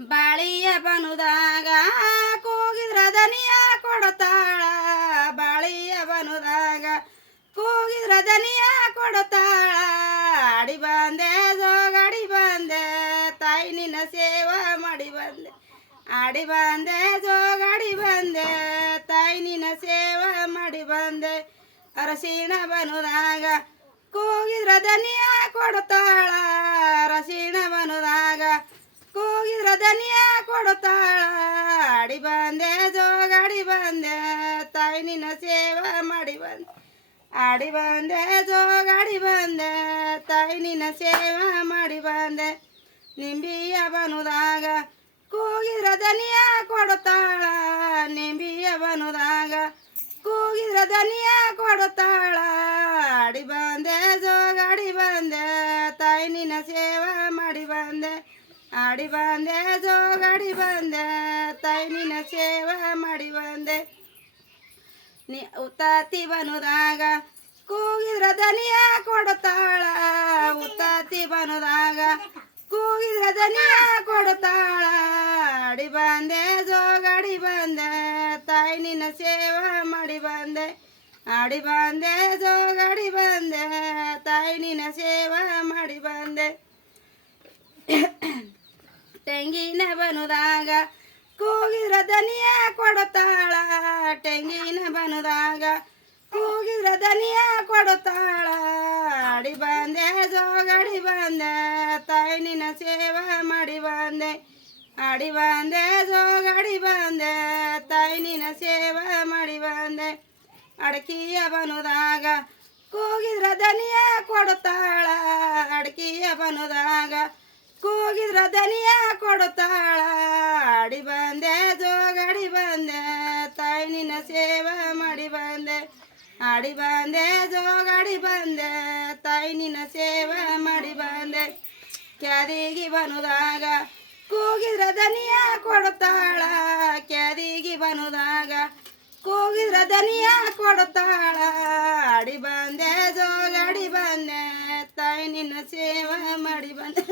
ಬಾಳಿಯ ಬನುದಾಗ ಕೂಗಿದ್ರ ದನಿಯ ಕೊಡತಾಳ. ಬಾಳಿಯ ಬನುದಾಗ ಕೂಗಿದ್ರ ದನಿಯ ಕೊಡತಾಳ. ಅಡಿ ಬಂದೆ ಜೋಗಡಿ ಬಂದೆ, ತಾಯಿ ನಿನ್ನ ಸೇವಾ ಮಾಡಿ ಬಂದೆ. ಆಡಿ ಬಂದೆ ಜೋಗಡಿ ಬಂದೆ, ತಾಯಿ ನಿನ್ನ ಸೇವಾ ಮಾಡಿ ಬಂದೆ. ಅರಸಿಣ ಬನುದಾಗ ಕೂಗಿದ್ರ ದನಿಯ ಕೊಡತಾಳ. ಅರಸಿಣ ಬಂದೆ, ಜೋಗಾಡಿ ಬಂದೆ, ತಾಯಿ ನಿನ್ನ ಸೇವಾ ಮಾಡಿ ಬಂದೆ. ಆಡಿ ಬಂದೆ, ಜೋಗಾಡಿ ಬಂದೆ, ತಾಯಿ ನಿನ್ನ ಸೇವಾ ಮಾಡಿ ಬಂದೆ. ನಿಂಬಿಯ ಬನುದಾಗ ಕೂಗಿದ್ರ ದನಿಯ ಕೊಡುತ್ತಾಳ ನಿಂಬಿಯ ಬನುದಾಗ ಕೂಗಿದ್ರ ದನಿಯ ಕೊಡುತ್ತಾಳ ಆಡಿ ಬಂದೆ, ಜೋಗಾಡಿ ಬಂದೆ, ತಾಯಿ ನಿನ್ನ ಸೇವಾ ಮಾಡಿ ಬಂದೆ. ಆಡಿ ಬಂದೆ, ಜೋಗಾಡಿ ಬಂದೆ ತಾಯಿ ನಿನ್ನ ಸೇವಾ ಮಾಡಿ ಬಂದೆ. ನೀ ಉತ್ತಾತಿ ಬನುದಾಗ ಕೂಗಿದ್ರ ದನಿಯ ಕೊಡತಾಳ. ಉತ್ತಾತಿ ಬನುದಾಗ ಕೂಗಿದ್ರ ದನಿಯ ಕೊಡತಾಳ. ಅಡಿ ಬಂದೆ ಜೋಗಡಿ ಬಂದೆ. ತಾಯಿ ನಿನ್ನ ಸೇವಾ ಮಾಡಿ ಬಂದೆ. ಆಡಿ ಬಂದೆ ಜೋಗಡಿ ಬಂದೆ. ತಾಯಿ ನಿನ್ನ ಸೇವಾ ಮಾಡಿ ಬಂದೆ. ತೆಂಗಿನ ಬನುದಾಗ ಕೂಗಿದ್ರ ದನಿಯ ಕೊಡತಾಳ ತೆಂಗಿನ ಬನುದಾಗ ಕೂಗಿದ್ರ ದನಿಯ ಕೊಡತಾಳ ಅಡಿ ಬಂದೆ, ಜೋಗಡಿ ಬಂದೆ ತಾಯಿನ ಸೇವಾ ಮಾಡಿ ಬಂದೆ. ಅಡಿ ಬಂದೆ, ಜೋಗಡಿ ಬಂದೆ ತಾಯಿನ ಸೇವಾ ಮಾಡಿ ಬಂದೆ. ಅಡಕಿಯ ಬನುದಾಗ ಕೂಗಿದ್ರ ದನಿಯ ಕೊಡತಾಳ ಅಡಕಿಯ ಬನುದಾಗ ಕೂಗಿದ್ರ ದನಿಯ ಕೊಡುತ್ತಾಳ ಆಡಿ ಬಂದೆ, ಜೋಗಡಿ ಬಂದೆ. ತಾಯಿನ ಸೇವಾ ಮಾಡಿ ಬಂದೆ. ಆಡಿ ಬಂದೆ, ಜೋಗಡಿ ಬಂದೆ. ತಾಯಿನ ಸೇವಾ ಮಾಡಿ ಬಂದೆ. ಕ್ಯಾದಿಗಿ ಬನುದಾಗ ಕೂಗಿದ್ರ ದನಿಯ ಕೊಡುತ್ತಾಳ ಕ್ಯಾದಿಗಿ ಬನುದಾಗ ಕೂಗಿದ್ರ ದನಿಯ ಕೊಡುತ್ತಾಳ ಆಡಿ ಬಂದೆ, ಜೋಗಡಿ ಬಂದೆ. ತಾಯಿ ನಿನ್ನ ಸೇವಾ ಮಾಡಿ ಬಂದೆ.